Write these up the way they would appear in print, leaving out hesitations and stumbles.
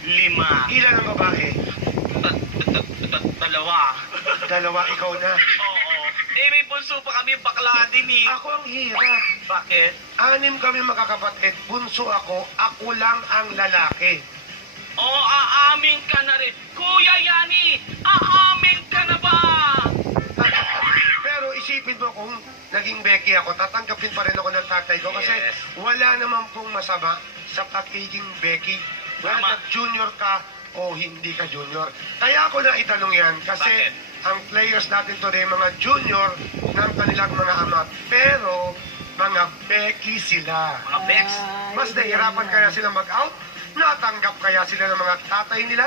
5. Ilan ang babae? Dalawa. Dalawa, ikaw na. Oo. Eh, may bunso pa kami, bakla din eh. Ako ang hirap. Bakit? 6 kami makakapatid. Bunso ako lang ang lalaki. Oo, aamin ka na rin. Kuya Yani, aamin ka na ba? Pero isipin mo kung naging Beki ako, tatanggapin pa rin ako ng tatay ko kasi Yes. wala naman pong masama sa pagiging Beki. Wala Tama. nag-junior ka o hindi ka junior. Kaya ako na itanong yan kasi Bakit? ang players natin today mga junior ng kanilang mga ama. Pero mga Beki sila. Mga Bex. Mas nahihirapan kaya sila mag-out? Natanggap kaya sila ng mga tatay nila?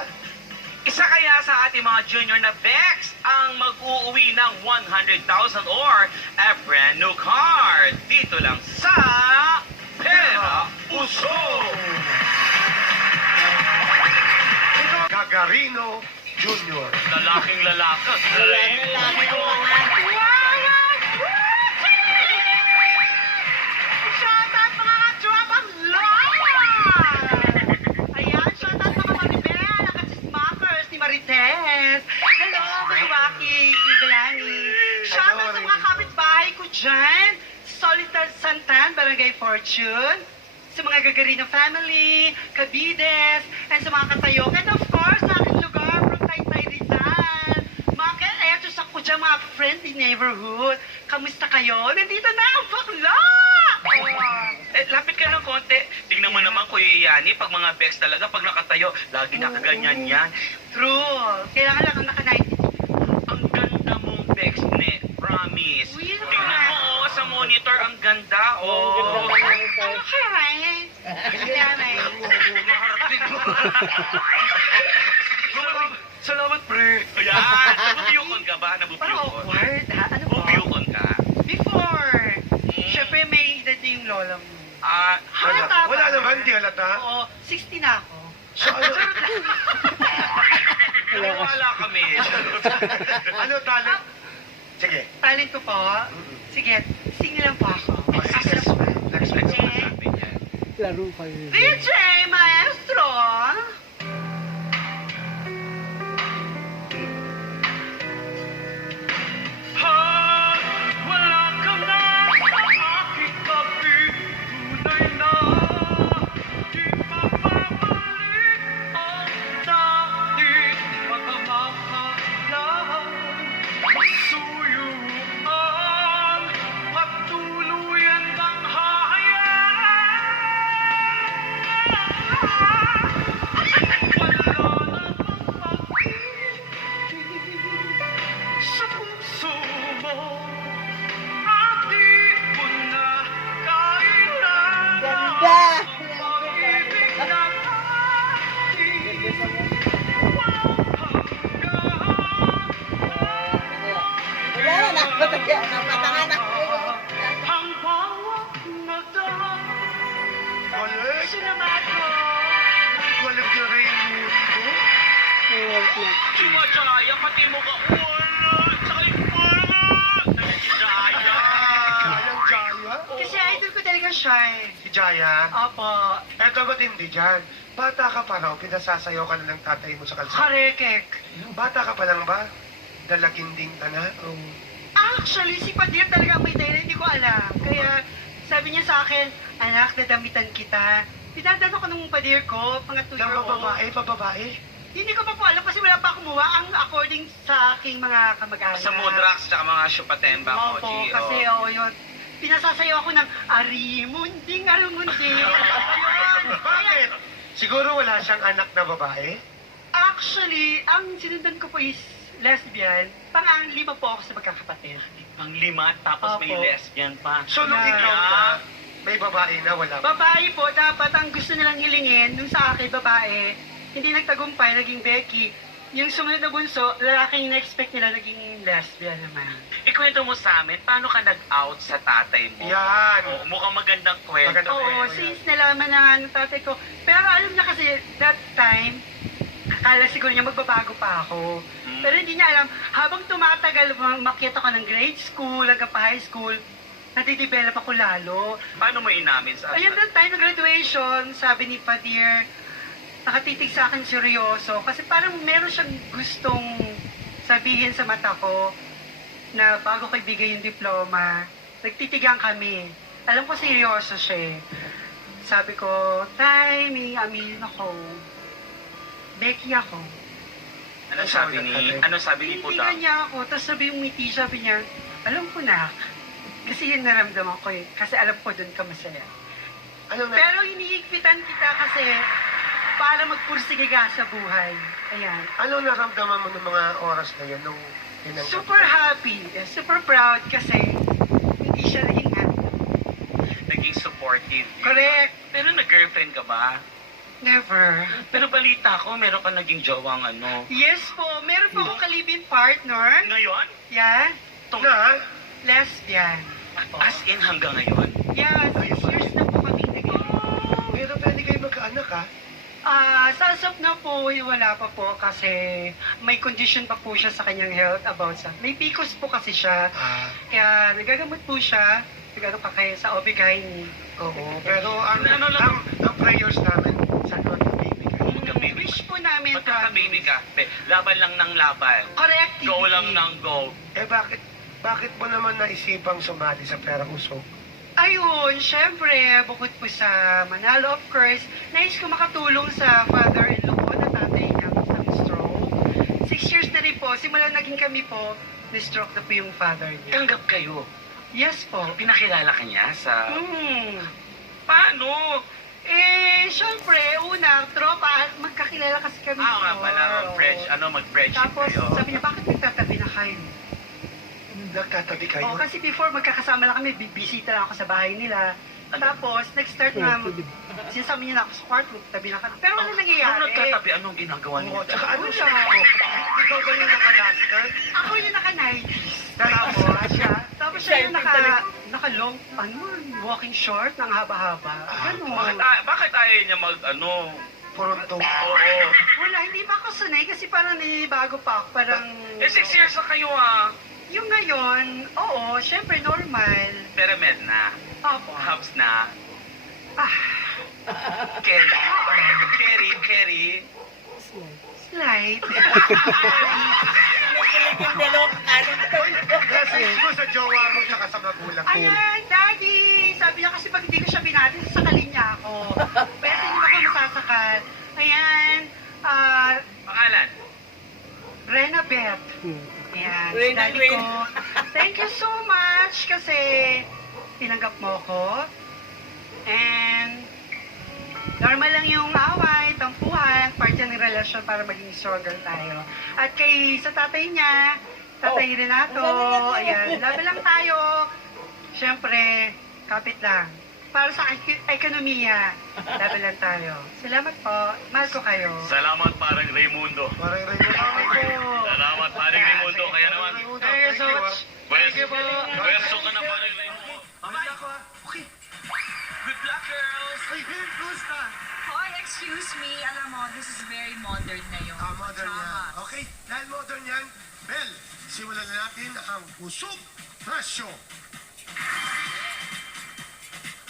Isa kaya sa ating mga junior na Bex ang mag-uuwi ng 100,000 or a brand new car. Dito lang sa PERA USOG. Ito, Gagarino Junior. Lalaking lalakas. Shoutout mga katropang loyal! Ayan, shoutout mga Maribel, ang katsismakers ni Marites. Hello, Kuya Waki, Ivelani. Shoutout sa mga kapitbahay ko dyan. Solitary Santan, Barangay Fortune. Sa mga Gagarino family, Cabides, and sa mga katayok. And of course, sa aking lugar, from Taytay Rizal. Mga ka-etos ako dyan, mga friendly neighborhood. Kamusta kayo? Nandito na ang bakla! Eh, lapit ka ng konti. Tingnan mo naman, Kuya Yani, pag mga Bex talaga, pag nakatayo, lagi nakaganyan yan. True. Kailangan lang ang naka-90. Ang ganda mong Bex, ne. Promise. Uy, Tingnan mo, oh, sa monitor, ang ganda, oh. Ano kaya? Kaya na Salamat, pre. Ayan. Nabubiyukon ka ba? Parang Nabubiyukon? awkward, ha? Ano ba? Nabubiyukon ka? Before. Siyempre, may edad na yung lola mo. Halata. Wala naman, di halata. Oo, 60 na ako. So, ano, Wala kami. ano talent? Sige. Talent ko po. Sige, sing lang po ako. Next. Sabi niya. Laro kayo. DJ Maestro! Wala ka na sa aking tabi, tunay na di mababalik ang dati pagmamahal. Suyuan at tuluyan ng sa puso mo at di mo na kailangan Ganda! pag-ibig na ating Wala na, napatangan ako. ang bawat nagdaan. Balik. Salamat ko. Balik na rin mo. Chumachaya, pati mo ka ulan. Tsaka yung ulan. Nagkikaya. Jaya? Kasi idol ko talaga siya eh. Si Jaya? Opo. Eto ba't hindi dyan? Bata ka pa raw, pinasasayaw ka na ng tatay mo sa kalsada. Karekek. Bata ka pa lang ba? Dalaginding ka na? Actually, si Padir talaga may dahilan, hindi ko alam. Kaya sabi niya sa akin, anak, dadamitan kita. Pinadano ko nung Padir ko, mga 2 year old. Pababae? Hindi ko pa po alam kasi wala pa kumuha ang according sa aking mga kamag-anak. Sa Mudrax, tsaka mga Shupatemba ko, Opo, kasi yun. Pinasasayaw ako ng arimunding, arumunding. Ayun. Bakit? Siguro wala siyang anak na babae? Actually, ang sinundan ko po is lesbian. Pang-5 po ako sa magkakapatid. Ang 5, tapos may Opo. lesbian pa. So, nung Yeah. ikaw na, may babae na wala pa. Babae po, dapat ang gusto nilang hilingin, nung sa akin, babae, hindi nagtagumpay, naging Beki. Yung sumunod na bunso, lalaking na-expect nila naging lesbian naman. Ikwento mo sa amin, paano ka nag-out sa tatay mo? Yan. Oo, mukhang magandang kwento. Magandang Oo, kwento. since nalaman na ng tatay ko. Pero alam niya kasi, that time, akala siguro niya magbabago pa ako. Pero hindi niya alam, habang tumatagal, makita ko ng grade school, hanggang pa high school, natidevelop ako lalo. Paano mo inamin sa Ayun, that time, ng graduation, sabi ni Padir, nakatitig sa akin seryoso. Kasi parang meron siyang gustong sabihin sa mata ko na bago ko ibigay yung diploma, nagtitigan kami. Alam ko seryoso siya. Sabi ko, Tay, may aminin ako. Beki ako. Ano sabi ni Puta? Tinitigan niya ako, tapos sabi yung ngiti, sabi niya, alam ko na. Kasi yun naramdaman ko eh. Kasi alam ko doon ka masaya. Pero iniigpitan kita kasi para magpursige ka sa buhay. Ayan. Ano naramdaman mo ng mga oras na yun? Nung Super happy. Super proud kasi hindi siya naging happy. Naging supportive. Correct. Pero nag-girlfriend ka ba? Never. Pero balita ko, meron ka naging jowang ano. Yes po. Meron po akong kalibin partner. Ngayon? Yan. Na? Lesbian. As in hanggang ngayon? Yan. 6 years na po kami naging. Pero pwede kayo magkaanak ha? Sa asap na po, wala pa po kasi may condition pa po siya sa kanyang health about sa. May PCOS po kasi siya. Kaya nagagamot po siya. Nagano pa kayo sa OB-GYN. Oo. Pero ang prayers namin, sana magka-baby kayo. Wish po namin. Magkaka-baby ka. Laban lang ng laban. Correct. Go lang ng go. Eh bakit mo naman naisipang sumali sa PERA USOG? Ayun, syempre, bukod po sa Manalo, of course, nais ko makatulong sa father-in-law ko na tatay niya ng stroke. 6 years na rin po, simula naging kami po, na-stroke na po yung father niya. Tanggap kayo. Yes po. Pinakilala ka niya sa... Paano? Syempre, una, tropa, magkakilala kasi kami. nga pala, mag-friendship Tapos, kayo. sabi niya, bakit nagtatabi na kayo? Nagtatabi kayo? Oh, kasi before magkakasama lang kami, bibisita lang ako sa bahay nila. Tapos, nag-start na, sinasama niya na ako sa kwarto, tabi na kami. Pero ano nangyayari? Ano nagtatabi? Anong ginagawa niyo? Oo, tsaka ano siya? Ikaw ba yung naka-duster? Ako yung naka-nighties. Tapos siya yung naka-long, walking short, ng haba-haba. Ganun. Bakit ayaw niya Pronto. Oo. Wala, hindi pa ako sanay kasi parang nilibago pa ako. Parang... 6 years na kayo Yung ngayon, oo, syempre normal. Pero med na. Opo. Hubs na. Kerry. Slight. Kasi ko sa jowa mo tsaka sa magulang ko. Ayan, Daddy! Sabi niya kasi pag hindi ko siya binati, sasakalin niya ako. Pero hindi ko masasakal. Ayan, Pangalan? Rena Beth. Ayan, si Rena, Daddy ko. Thank you so much kasi tinanggap mo ko. And normal lang yung away, tampuhan, part yan ng relasyon para maging stronger tayo. At sa tatay niya, Tatay Renato, ayan, laban lang tayo. Siyempre, kapit lang. Para sa ekonomiya, laban lang tayo. Salamat po. Mahal ko kayo. Salamat parang Raimundo. Parang Raimundo. Salamat parang Raimundo. Kaya naman. Thank you so much. Thank you po. Pwesto ka na parang Raimundo. Mamaya ako ha. Okay. Good luck, girls! Ay, Bill, gusta. Hoy, excuse me. Alam mo, this is very modern ngayon. Modern yan. Okay, dahil modern yan, Bel, simulan na natin ang usog presyo.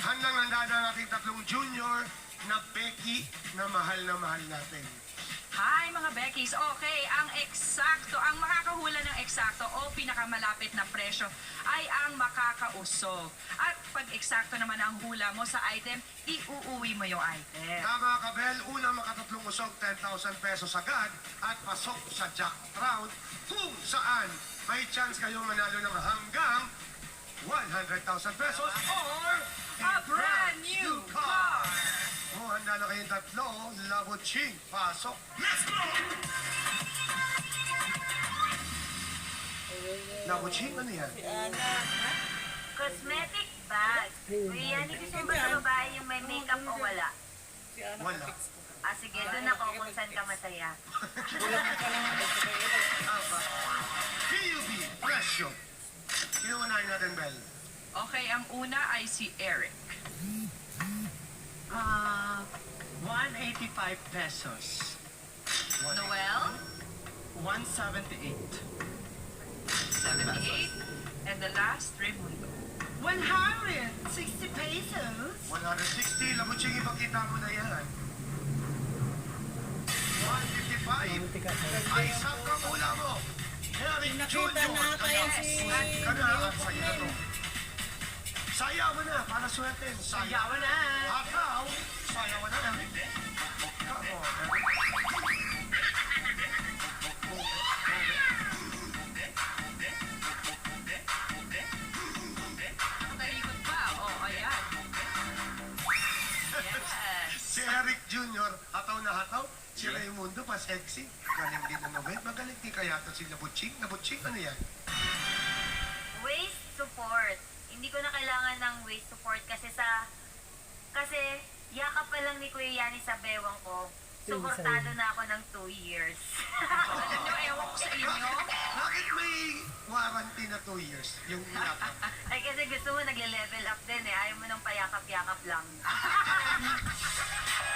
Handang handa na nating tatlong junior na Beki na mahal natin. Hi, mga Bekis. Okay, ang makakahula ng eksakto o pinakamalapit na presyo ay ang makakausog. At pag eksakto naman ang hula mo sa item, iuuwi mo yung item. Tama ka, Bel. Unang makatatlong usog, 10,000 pesos agad at pasok sa jackpot round kung saan may chance kayong manalo ng hanggang 100,000 pesos or A brand new car! Oh, handa na kayong tatlo. Labo Ching, pasok. Let's go! Labo Ching, ano yan? Cosmetic bag. Kuya, hindi gusto mo ba sa babae yung may makeup o wala? Wala. Sige, doon ako kung saan ka masaya. PUB, presyo. Inuunahin natin, Bel. Okay, ang una ay si Eric. 185 pesos. Noel, 178. 78. And the last, Raimundo. 160 pesos. 160. Labo Ching, ipakita mo na yan. 155. Ay, sakang hula mo. Eric Junior. na tayo si... Kana at sa'yo na to. Sayaw mo na para swerte. Sayaw mo na. Hataw. Sayaw mo na. Come on, Eric. Nakalikot pa. Oh, ayan. Yes. Si Eric Junior, hataw na hataw. Si Raimundo, pa sexy. Galing din na mabait. Magaling din kaya ito si Nabuching. Nabuching, ano yan? Waist support. Hindi ko na kailangan ng waist support kasi yakap pa lang ni Kuya Yani sa bewang ko. Suportado na ako ng 2 years. Alam nyo, ewan ko sa inyo. Bakit may warranty na 2 years? Yung yakap. Ay kasi gusto mo nagle-level up din eh. Ayaw mo nang payakap-yakap lang.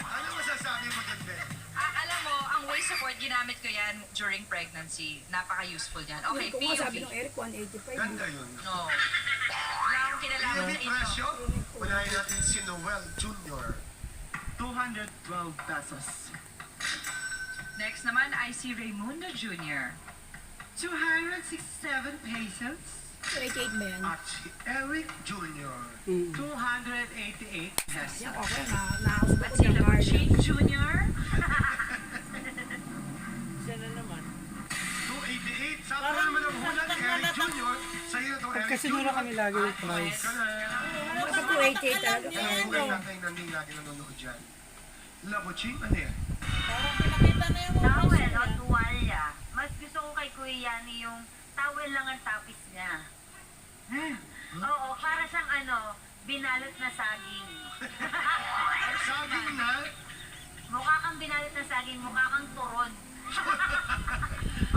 Ano masasabi mo dyan, Ben? Alam mo, ang waist support ginamit ko yan during pregnancy. Napaka-useful yan. Okay, Kung nga sabi POV. ng Eric, 185. Ganda yun. No. Wala akong kinalaman Unit sa inyo. presyo, unahin natin si Noel Junior. 212 pesos. Next naman ay si Raimundo Jr. 267 pesos. 88 ba yan? At si Eric Junior. 288 pesos. Yan, okay. Nakakasabot At ko si ng card. Labuching Jr. Siya na naman. 288. Sa naman ang hula ni Eric Junior. Sa iyo na itong Eric Pagkasunod na kami lagi yung price. Baka 288 talaga. Kaya kung ngayon natin nanding lagi nanonood dyan. Labuching, ano yan? Towel o tuwalya. Mas gusto ko kay Kuya Yani yung towel lang ang tapis niya. Oo, para siyang binalot na saging. Saging na. Mukha kang binalot na saging, mukha kang turon.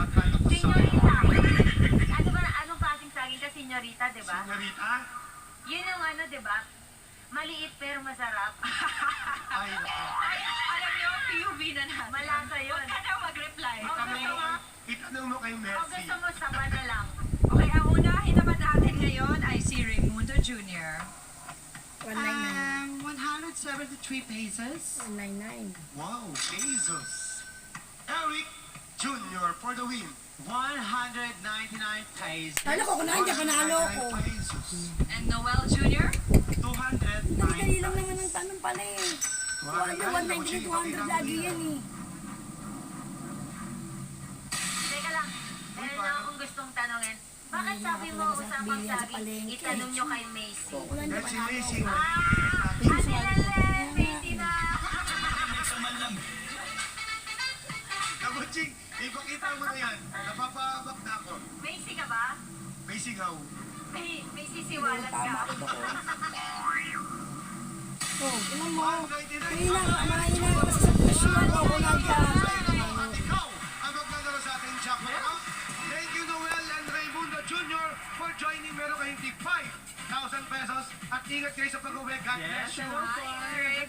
Akala ko Senyorita. Ano ba, anong klaseng saging ka, senyorita, di ba? Senyorita? Yun yung di ba? Maliit pero masarap. Ay, Alam nyo, POV na natin. Malasa yun. Huwag ka na mag-reply. itanong mo kay O Messi. gusto mo saba na lang. Okay, ang unahin naman natin ngayon ay si Raimundo Jr. 199. 173 pesos. 199. Wow, Jesus. Eric Junior for the win. 199 pesos. Kala ko, kunahan ka, panalo ko. Jesus. And Noel Jr. 209 Dali lang naman ang tanong pala eh. 190 200 lagi yan eh. Teka lang. Meron na akong gustong tanongin. Bakit sabi mo usapang saging, itanong nyo kay Macy? Wala na That's panalo. amazing. Alilele, Macy na! Kabuching, ipakita mo na yan. Napapabak na ako. Macy ka ba? May sigaw. May sisiwalat ka. Oh, ilan mo? 199. Mahina ka kasi sa presyon. Oh, wala dyan. At ikaw ang maglalaro sa ating jackpot. Thank you, Noel and Raimundo Jr. for joining. Meron kayong 5,000 pesos. At ingat kayo sa pag-uwi. God bless you. Bye, Eric.